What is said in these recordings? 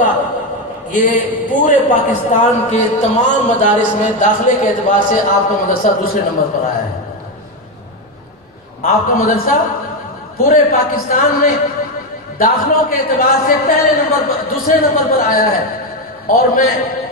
مرتبہ یہ پورے پاکستان کے تمام مدارس میں داخلے کے اعتبار سے آپ کا مدرسہ دوسرے نمبر پر آیا ہے. آپ کا مدرسہ پورے پاکستان میں داخلوں کے اعتبار سے دوسرے نمبر پر آیا ہے. اور میں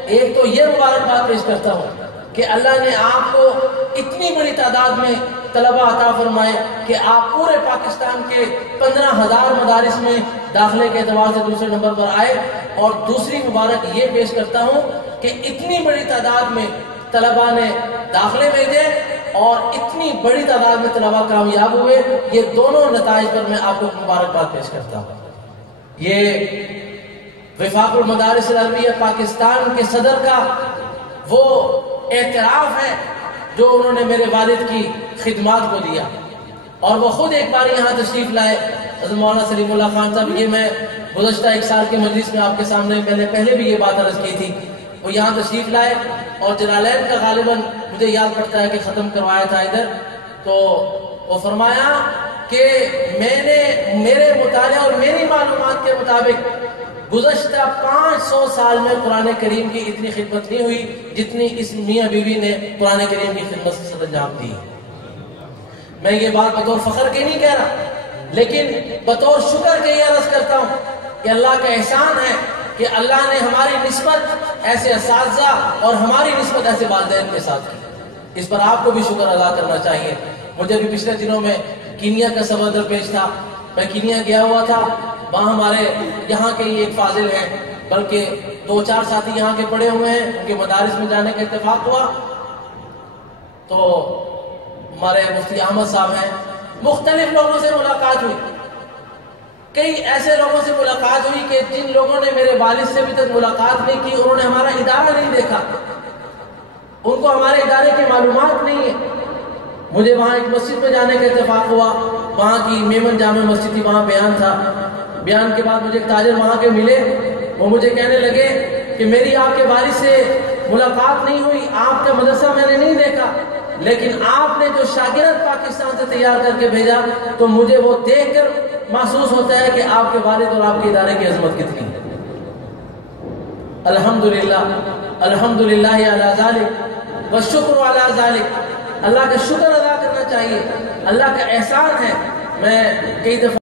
ایک تو یہ مبارکباد پیش کرتا ہوں کہ اللہ نے آپ کو اتنی بڑی تعداد میں طلبہ عطا فرمائے کہ آپ پورے پاکستان کے 15,000 مدارس میں داخلے کے اعتبار سے دوسرے نمبر پر آئے. اور دوسری مبارک یہ پیش کرتا ہوں کہ اتنی بڑی تعداد میں طلبہ نے داخلے بھیجے اور اتنی بڑی تعداد میں طلبہ کامیاب ہوئے. یہ دونوں نتائج پر میں آپ کو مبارکباد پیش کرتا ہوں. یہ وفاق المدارس العربیہ پاکستان کے صدر کا وہ اعتراف ہے جو انہوں نے میرے والد کی خدمات کو دیا. اور وہ خود ایک بار یہاں تشریف لائے حضرت مولانا سلیم اللہ خان صاحب. یہ میں گزشتہ 1 سال کے مجلس میں آپ کے سامنے پہلے بھی یہ بات عرض کی تھی. وہ یہاں تشریف لائے اور جلالین کا غالباً مجھے یاد پڑتا ہے کہ ختم کروایا تھا ادھر. تو وہ فرمایا کہ میں نے میرے مطالعہ اور میری معلومات کے مطابق گزشتہ 500 سال میں قرآن کریم کی اتنی خدمت نہیں ہوئی جتنی اس میاں بیوی نے قرآن کریم کی خدمت سے سر انجام دی. میں یہ بات بطور فخر کے نہیں کہہ رہا لیکن بطور شکر کے یہ عرض کرتا ہوں کہ اللہ کا احسان ہے کہ اللہ نے ہماری نسبت ایسے اساتذہ اور ہماری نسبت ایسے والدین کے ساتھ کی. اس پر آپ کو بھی شکر ادا کرنا چاہیے. مجھے بھی پچھلے دنوں میں کینیا کا سفر درپیش تھا. میں کینیا گیا ہوا تھا. وہاں ہمارے یہاں کے ایک فاضل ہیں بلکہ 2-4 ساتھی یہاں کے پڑے ہوئے ہیں. ان کے مدارس میں جانے کا اتفاق ہوا تو ہمارے مفتی احمد صاحب ہیں. مختلف لوگوں سے ملاقات ہوئی. کئی ایسے لوگوں سے ملاقات ہوئی کہ جن لوگوں نے میرے والد سے ابھی تک ملاقات نہیں کی. انہوں نے ہمارا ادارہ نہیں دیکھا. ان کو ہمارے ادارے کی معلومات نہیں ہے. مجھے وہاں ایک مسجد میں جانے کا اتفاق ہوا. وہاں کی میمن جامع مسجد تھی. وہاں بیان تھا. بیان کے بعد مجھے ایک تاجر وہاں کے ملے. وہ مجھے کہنے لگے کہ میری آپ کے والد سے ملاقات نہیں ہوئی. آپ کا مدرسہ میں نے نہیں دیکھا لیکن آپ نے جو شاگرد پاکستان سے تیار کر کے بھیجا تو مجھے وہ دیکھ کر محسوس ہوتا ہے کہ آپ کے والد اور آپ کے ادارے کی عظمت کتنی ہے. الحمدللہ الحمدللہ علی ذالک والشکر علی ذالک. اللہ کا شکر ادا کرنا چاہیے. اللہ کا احسان ہے. میں کئی دفعہ